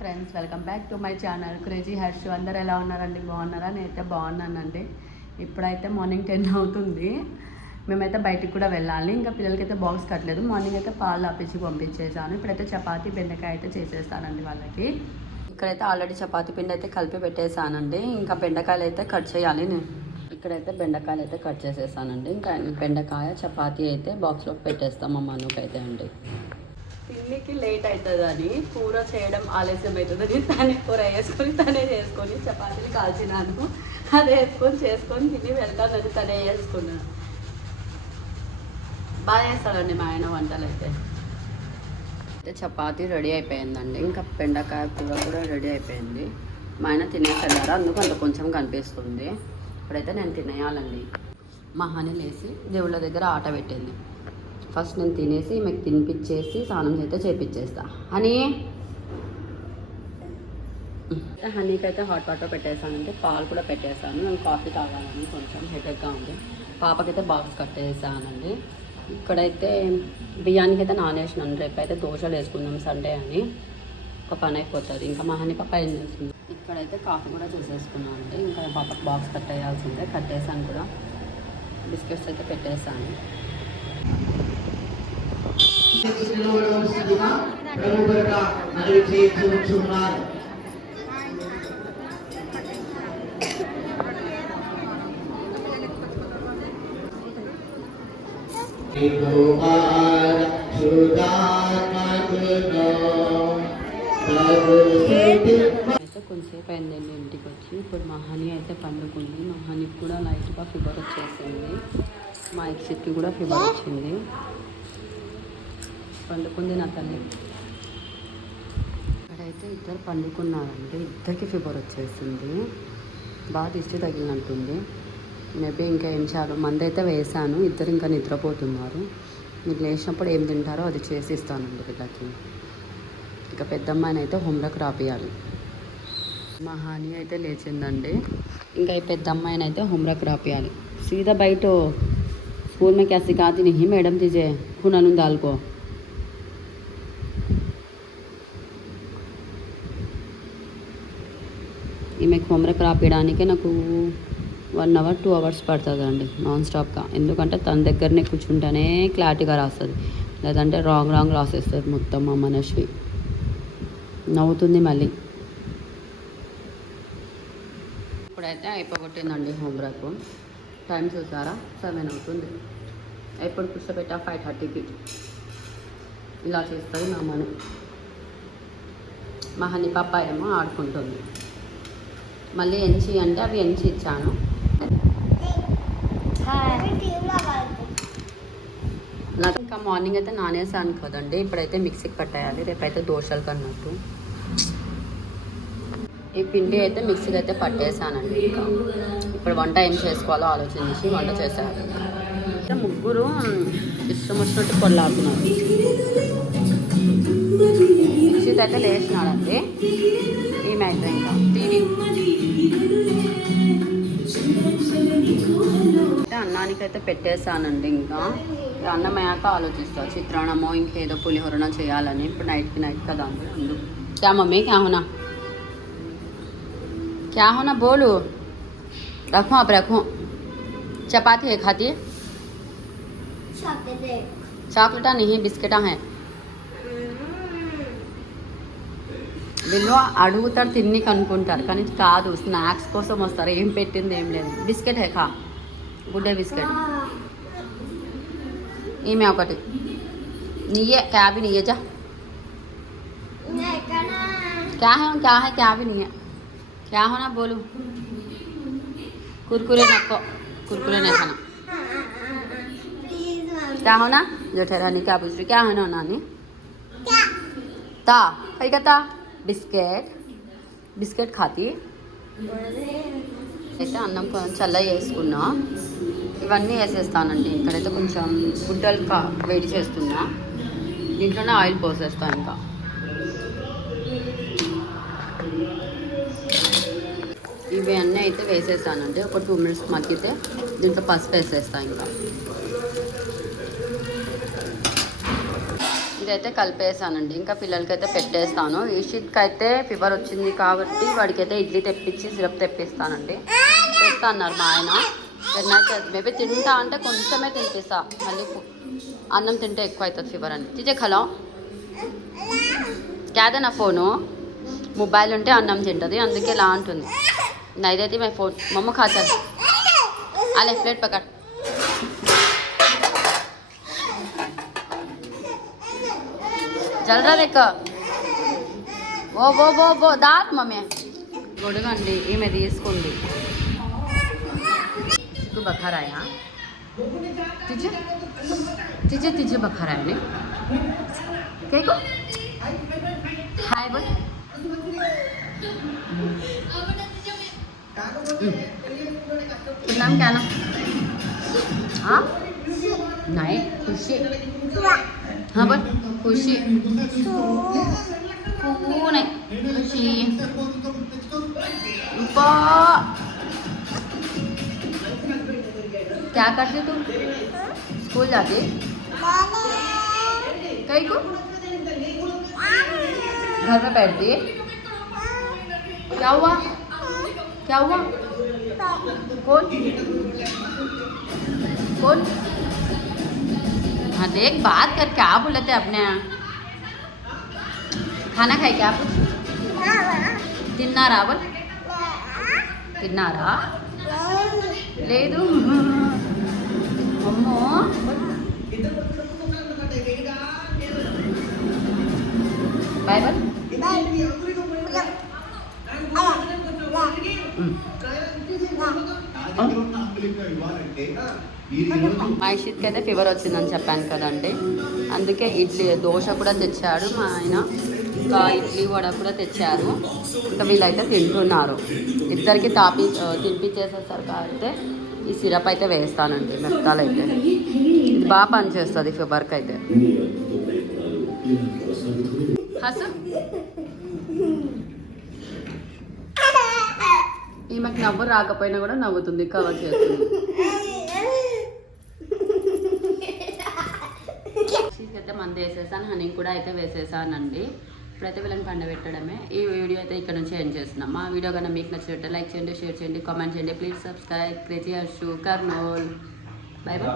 Friends welcome back to my channel crazy hair show. అందరు ఎలా ఉన్నారండి? బాగున్నారా? నేనైతే బాగున్నానండి. ఇప్పుడైతే మార్నింగ్ 10 అవుతుంది. మేమైతే బయటికి కూడా వెళ్ళాలి. ఇంకా పిల్లలకైతే బాక్స్ కట్టలేదు. మార్నింగ్ అయితే పాలు ఆపించి పంపించేసాను. ఇప్పుడైతే చపాతీ బెండకాయ అయితే చేసేస్తానండి వాళ్ళకి. ఇక్కడైతే ఆల్రెడీ చపాతీ పిండి అయితే కలిపి పెట్టేసానండి. ఇంకా బెండకాయలు అయితే కట్ చేయాలి. ఇక్కడైతే బెండకాయలు అయితే కట్ చేసేసానండి. ఇంకా బెండకాయ చపాతీ అయితే బాక్స్లో పెట్టేస్తాం మా మనుకైతే అండి. పిన్నికి లేట్ అవుతుందని కూర చేయడం ఆలస్యం అవుతుందని తనే కూర వేసుకొని తనే చేసుకొని చపాతీలు కాల్చినాను. అది చేసుకొని తిని వెళ్తానని తనే వేసుకున్నాను. బాగా చేస్తాడండి మా ఆయన వంటలు అయితే. చపాతీ రెడీ అయిపోయిందండి. ఇంకా బెండకాయ కూర కూడా రెడీ అయిపోయింది. మా ఆయన తినేసేవారు, అందుకు అంత కొంచెం కనిపిస్తుంది. ఇప్పుడైతే నేను తినేయాలండి. మా హనీ లేసి దేవుళ్ళ దగ్గర ఆట పెట్టింది. ఫస్ట్ నేను తినేసి మీకు తినిపించేసి స్నానం అయితే చేపించేస్తా. హనీకి అయితే హాట్ వాటర్ పెట్టేసానంటే పాలు కూడా పెట్టేసాను. నేను కాఫీ తాగాలని కొంచెం హెడేక్గా ఉంది. పాపకైతే బాక్స్ కట్టేసానండి. ఇక్కడైతే బియ్యానికి అయితే నానేసినాను. రేపైతే దోశలు వేసుకుందాం సండే అని. ఒక పని అయిపోతుంది. ఇంకా మా హనీ పాప ఏం చేస్తుంది. ఇక్కడైతే కాఫీ కూడా చేసేసుకున్నాను అండి. ఇంకా పాపకు బాక్స్ కట్టేయాల్సిందే. కట్టేసాను కూడా. బిస్కెట్స్ అయితే పెట్టేసాను. అయితే కొంచెంసేపు అయిందండి ఇంటికి వచ్చి. ఇప్పుడు మా హనీ అయితే పండుకుంది. మా హనీకి కూడా లైట్గా ఫీవర్ వచ్చేసింది. మా ఎక్సిట్కి కూడా ఫీవర్ వచ్చింది. పండుకుంది నా తల్లి. ఇక్కడైతే ఇద్దరు పండుకున్నారండి. ఇద్దరికి ఫీవర్ వచ్చేసింది. బాగా దిష్టి తగిలినట్టుంది. మేబీ ఇంకా ఏం చేయాలో మందు అయితే వేసాను. ఇద్దరు ఇంకా నిద్రపోతున్నారు. మీరు లేచినప్పుడు ఏం తింటారో అది చేసి ఇస్తానండి వీళ్ళకి. ఇక పెద్దమ్మాయిని అయితే హోంవర్క్ రాపియాలి. మా హాని అయితే లేచిందండి. ఇంకా ఈ పెద్దమ్మాయిని అయితే హోంవర్క్ రాపియాలి. సీదా బయట स्कूल में क्या सिखाती नहीं मैडम तुझे हुनन दाल को. ఈమెకు హోంవర్క్ రాపించడానికే నాకు 1 hour 2 hours పడుతుందండి నాన్ స్టాప్గా. ఎందుకంటే తన దగ్గరనే కూర్చుంటేనే క్లారిటీగా రాస్తుంది. లేదంటే రాంగ్ రాసేస్తుంది మొత్తం. మా మనశ్వి నవ్వుతుంది మళ్ళీ. ఇప్పుడైతే అయిపోగొట్టిందండి హోంవర్క్. టైం చూసారా? 7 అవుతుంది. ఎప్పుడు కూర్చోబెట్టా 5:30కి. ఇలా చేస్తుంది నా మను. మా హనీ పాప ఏమో ఆడుకుంటుంది. మళ్ళీ ఎంచి అంటే అవి ఎంచి ఇచ్చాను. నాకు ఇంకా మార్నింగ్ అయితే నానేసాను కదండి. ఇప్పుడైతే మిక్సీకి పట్టేయాలి. రేపైతే దోశలకు అన్నట్టు. ఈ పిండి అయితే మిక్సీకి అయితే పట్టేసానండి. ఇంకా ఇప్పుడు వంట ఏం చేసుకోవాలో ఆలోచించి వంట చేశాను. ముగ్గురు ఇష్టం వచ్చినట్టు కొల్లాడుతున్నారు. మిక్సీకి అయితే లేచినాడండి. ఈమె అయితే ఇంకా టీవీ. అన్నానికి అయితే పెట్టేసానండి. ఇంకా అన్నం అయ్యాక ఆలోచిస్తా. చిత్రాన్నమో ఇంకేదో పులిహోరన చేయాలని. ఇప్పుడు నైట్ కదా అందుకు. క్యా మమ్మీ క్యా హోనా क्या होना बोलो. रखो आप रखो. चपाती है खाती? చాక్లెటా नहीं బిస్కెటా है. వీళ్ళు అడుగుతారు తిన్నికి అనుకుంటారు కానీ కాదు. స్నాక్స్ కోసం వస్తారు. ఏం పెట్టింది ఏం లేదు. బిస్కెట్ హే ఖా. Good Day biscuit. ఈమె ఒకటి నీయే క్యాబీ నీయే जा. क्या है क्या भी नहीं है. क्या होना बोलो. कुरकुरे नको. कुरकुरे नहीं खाना. क्या होना जो ठहरानी क्या पूछ रही. क्या होना नानी ता कहीं का ता బిస్కెట్ ఖాతి. అయితే అన్నం కొంచెం చల్ల వేసుకున్నా. ఇవన్నీ వేసేస్తానండి. ఇక్కడైతే కొంచెం గుడ్డలు వేడి చేస్తున్నా. దీంట్లోనే ఆయిల్ పోసేస్తాను. ఇంకా ఇవి అన్నీ అయితే వేసేసానండి. ఒక 2 minutes మగ్గితే దీంట్లో పసుపు వేసేస్తాను. ఇంకా ఈషిత్కి అయితే కలిపేసానండి, ఇంకా పిల్లలకి అయితే పెట్టేస్తాను. ఈషిత్కి అయితే ఫీవర్ వచ్చింది కాబట్టి వాడికైతే ఇడ్లీ తెప్పించి సిరప్ తెప్పిస్తానండి. తెస్తా అన్నారు మా ఆయన. అయితే మేబీ తింటా అంటే కొంచెమే తినిపిస్తా, మళ్ళీ అన్నం తింటే ఎక్కువ అవుతుంది ఫీవర్ అని. తీజే ఖలో క్యాదే నా ఫోను మొబైల్ ఉంటే అన్నం తింటుంది, అందుకే ఇలా అంటుంది. నైదైతే మై ఫోన్ మమ్మ ఖాతాను అలే ప్లేట్ పకడ్. జల్రా దేక ఓ బో బో బో దాట్ మమ్మీ గొడుగండి ఈమె తీసుకుంది. तू बखर आहे हा तिचे तिचे तिचे बखर आहे काय को हाय बोल नाम क्या ना हाँ नहीं खुशी हाँ बोल खुशी नहीं खुशी क्या करती तू? स्कूल जाती? कहीं को? घर में बैठती? क्या हुआ? क्या हुआ? कौन? कौन? हाँ देख बात कर, क्या बोलते अपने यहाँ? खाना खाए क्या कुछ? తిన్నారా बोल తిన్నారా లేదు అమ్మో బాయ్ బాయ్ మా ఇషిత్కి అయితే ఫీవర్ వచ్చిందని చెప్పాను కదండి, అందుకే ఇడ్లీ దోశ కూడా తెచ్చాడు మా ఆయన, ఇంకా ఇడ్లీ వడ కూడా తెచ్చారు. ఇంకా వీళ్ళైతే తింటున్నారు. ఇద్దరికి తినిపించేసేసరికి అయితే ఈ సిరప్ అయితే వేస్తానండి మెత్తలు అయితే. ఇది బాగా పనిచేస్తుంది ఫీవర్కి అయితే. హసు ఈమెకు నవ్వు రాకపోయినా కూడా నవ్వుతుంది, కవర్ చేస్తుంది. అయితే మంది వేసేసాను, హనీ కూడా అయితే వేసేసానండి. ఇప్పుడైతే వీళ్ళని పండబెట్టడమే. ఈ వీడియో అయితే ఇక్కడ నుంచి ఎండ్ చేస్తున్నాం. మా వీడియో కన్నా మీకు నచ్చినట్టు లైక్ చేయండి, షేర్ చేయండి, కామెంట్ చేయండి. Please subscribe crazy Harshu Kurnool. By by.